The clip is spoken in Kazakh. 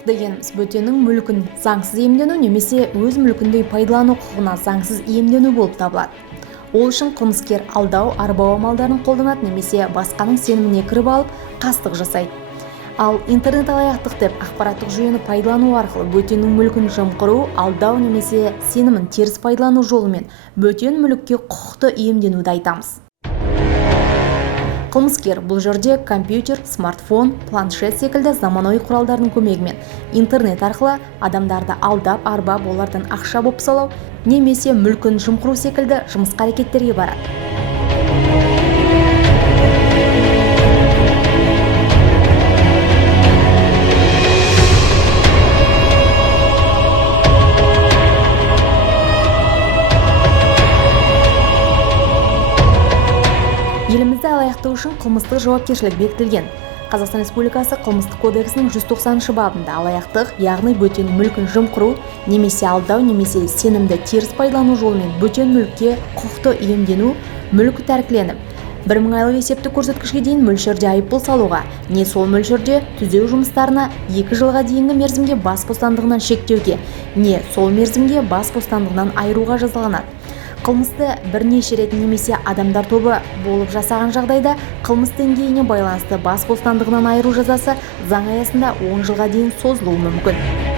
алаяқтық дегеніміз бөтеннің мүлкін заңсыз иемдену немесе өз мүлкіндей пайдалану құқығына заңсыз иемдену болып табылады. Ол үшін қылмыскер алдау, арбау амалдарын қолданады немесе басқаның сеніміне кіріп алып, қастық жасайды. Ал интернет алаяқтық деп ақпараттық жүйені пайдалану арқылы бөтеннің мүлкін жымқыру, алдау немесе сенімін теріс пайдалану жолымен бөтен мүлікке құқықты иемденуді айтамыз. Қылмыскер бұл жерде компьютер, смартфон, планшет секілді заманауи құралдардың көмегімен интернет арқылы адамдарды алдап, арбап, олардан ақша бопсалау немесе мүлкін жымқыру секілді жымысқы әрекеттерге барады. Елімізде алаяқтық үшін қылмыстық жауапкершілік бекітілген. Қазақстан Республикасы қылмыстық кодексінің 190 бабында алаяқтық, яғни бөтен мүлкін жымқыру, немесе алдау, немесе сенімді теріс пайдалану жолымен бөтен мүлікке құқықты иемдену, мүлкі тәркіленіп, 1000 айлық есептік көрсеткішке дейін мөлшерде айыппұл салуға, не сол мөлшерде түзеу жұмыстарына 2 жылға дейінгі мерзімге бас бостандығынан шектеуге, не сол мерзімге бас бостандығынан айыруға жазаланады. Қылмысты бірнеше рет немесе адамдар тобы болып жасаған жағдайда қылмыс деңгейіне байланысты бас бостандығынан айыру жазасы заң аясында 10 жылға дейін созылуы мүмкін.